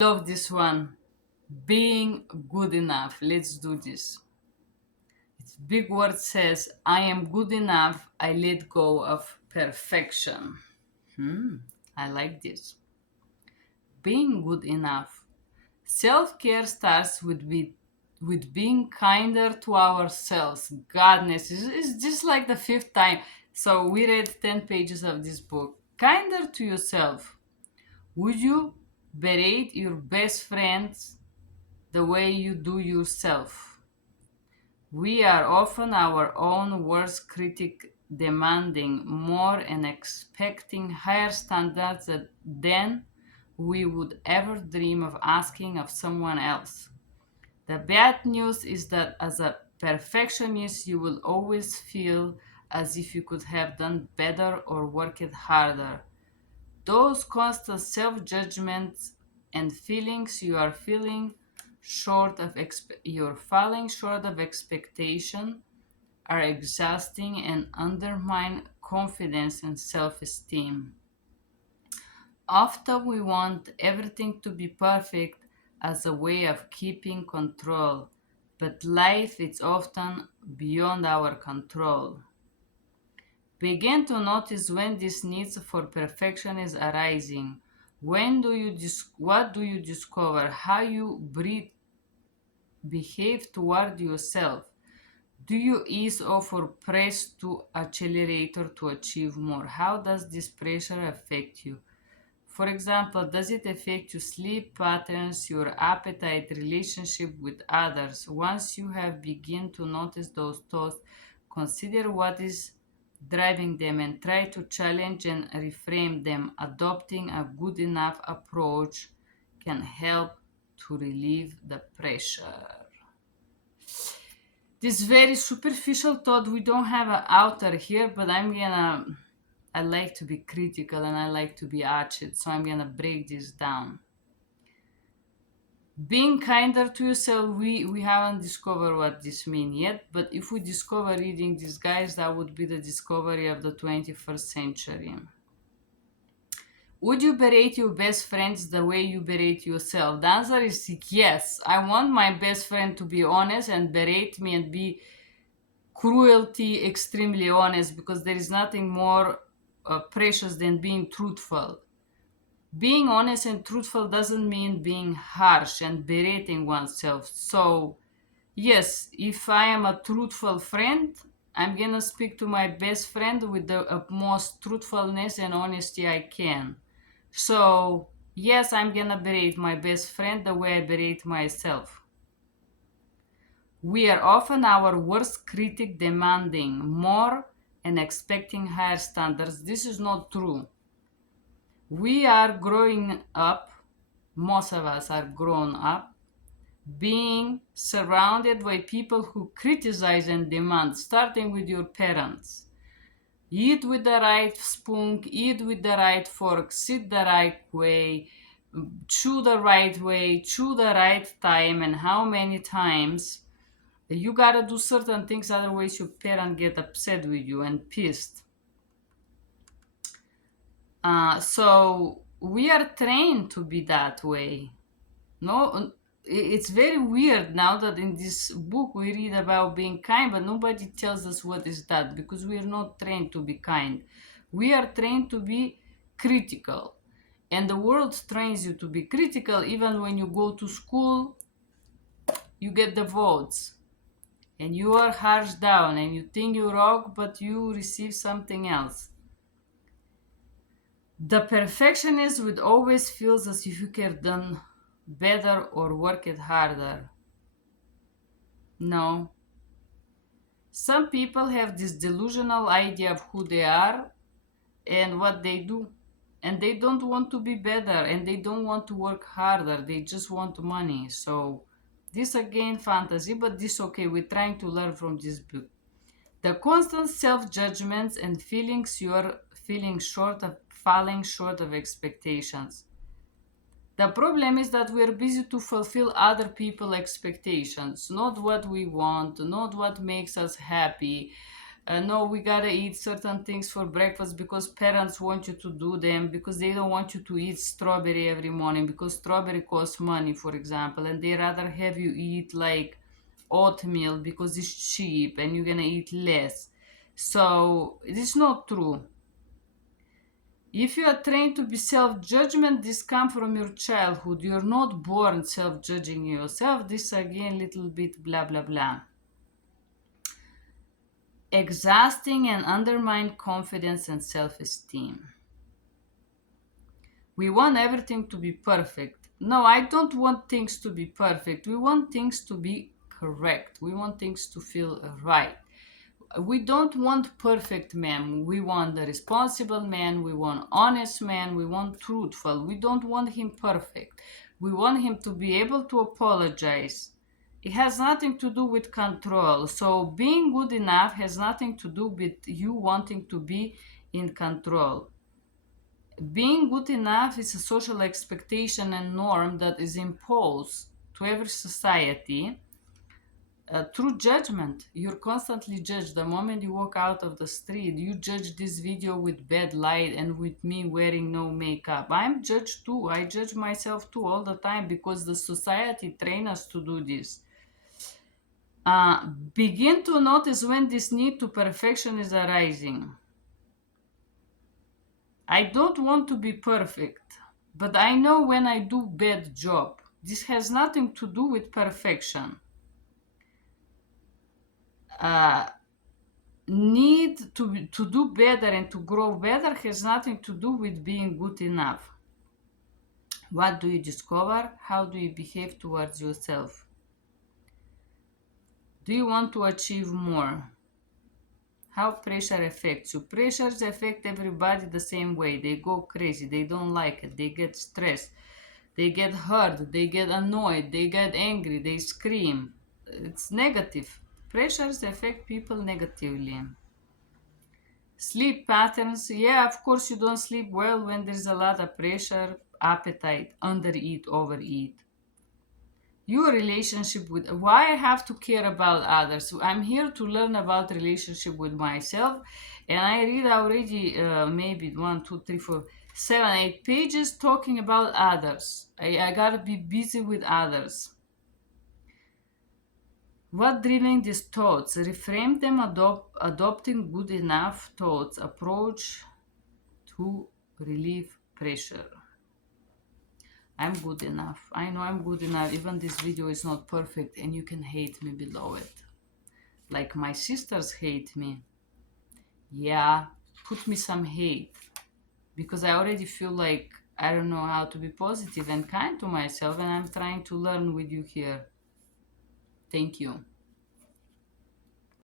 Love this one. Being good enough. Let's do this. Its big word says, I am good enough. I let go of perfection. I like this. Being good enough. Self care starts with being kinder to ourselves. Godness is just like the fifth time. So we read 10 pages of this book. Kinder to yourself. Would you berate your best friends the way you do yourself? We are often our own worst critic, demanding more and expecting higher standards than we would ever dream of asking of someone else. The bad news is that as a perfectionist, you will always feel as if you could have done better or worked harder. Those constant self judgments and feelings you are feeling you're falling short of expectation are exhausting and undermine confidence and self-esteem. Often we want everything to be perfect as a way of keeping control, but life is often beyond our control. Begin to notice when this need for perfection is arising. What do you discover? How you behave toward yourself? Do you ease off or press to accelerator to achieve more? How does this pressure affect you? For example, does it affect your sleep patterns, your appetite, relationship with others? Once you have begun to notice those thoughts, consider what is driving them and try to challenge and reframe them. Adopting a good enough approach can help to relieve the pressure. This very superficial thought, we don't have an author here, but I like to be critical and I like to be arched, so I'm gonna break this down. Being kinder to yourself, we haven't discovered what this means yet, but if we discover reading these guys, that would be the discovery of the 21st century. Would you berate your best friends the way you berate yourself? The answer is yes. I want my best friend to be honest and berate me and be cruelty extremely honest, because there is nothing more precious than being truthful. Being honest and truthful doesn't mean being harsh and berating oneself. So yes, if I am a truthful friend, I'm gonna speak to my best friend with the utmost truthfulness and honesty I can. So yes, I'm gonna berate my best friend the way I berate myself. We are often our worst critic, demanding more and expecting higher standards. This is not true. We are growing up, most of us are grown up, being surrounded by people who criticize and demand, starting with your parents. Eat with the right spoon, eat with the right fork, sit the right way, chew the right way, chew the right time, and how many times. You gotta do certain things, otherwise your parent get upset with you and pissed. So we are trained to be that way. No, it's very weird now that in this book we read about being kind, but nobody tells us what is that, because we are not trained to be kind. We are trained to be critical, and the world trains you to be critical. Even when you go to school, you get the votes and you are harsh down and you think you're wrong, but you receive something else. The perfectionist would always feels as if you could have done better or worked harder. No. Some people have this delusional idea of who they are and what they do. And they don't want to be better and they don't want to work harder. They just want money. So this again fantasy, but this okay. We're trying to learn from this book. The constant self-judgments and feelings you are feeling short of falling short of expectations. The problem is that we are busy to fulfill other people's expectations, not what we want, not what makes us happy. No, we gotta eat certain things for breakfast because parents want you to do them, because they don't want you to eat strawberry every morning because strawberry costs money, for example, and they rather have you eat like oatmeal because it's cheap and you're gonna eat less. So it is not true. If you are trained to be self-judgment, this comes from your childhood. You're not born self-judging yourself. This again, little bit blah blah blah. Exhausting and undermine confidence and self-esteem. We want everything to be perfect. No, I don't want things to be perfect. We want things to be correct. We want things to feel right. We don't want perfect man. We want a responsible man. We want honest man. We want truthful. We don't want him perfect. We want him to be able to apologize. It has nothing to do with control. So being good enough has nothing to do with you wanting to be in control. Being good enough is a social expectation and norm that is imposed to every society through judgment. You're constantly judged. The moment you walk out of the street, you judge this video with bad light and with me wearing no makeup. I'm judged too. I judge myself too all the time because the society trains us to do this. Begin to notice when this need to perfection is arising. I don't want to be perfect, but I know when I do bad job. This has nothing to do with perfection. Need to do better and to grow better has nothing to do with being good enough. What do you discover? How do you behave towards yourself? Do you want to achieve more? How pressure affects you? Pressures affect everybody the same way. They go crazy. They don't like it. They get stressed. They get hurt. They get annoyed. They get angry. They scream. It's negative. Pressures affect people negatively. Sleep patterns. Yeah, of course, you don't sleep well when there's a lot of pressure, appetite, undereat, overeat. Your relationship with why I have to care about others. I'm here to learn about relationship with myself, and I read already maybe 1, 2, 3, 4, 7, 8 pages talking about others. I gotta be busy with others. What driving these thoughts? Reframe them, adopting good enough thoughts approach to relieve pressure. I'm good enough. I know I'm good enough. Even this video is not perfect and you can hate me below it. Like my sisters hate me. Yeah, put me some hate. Because I already feel like I don't know how to be positive and kind to myself, and I'm trying to learn with you here. Thank you.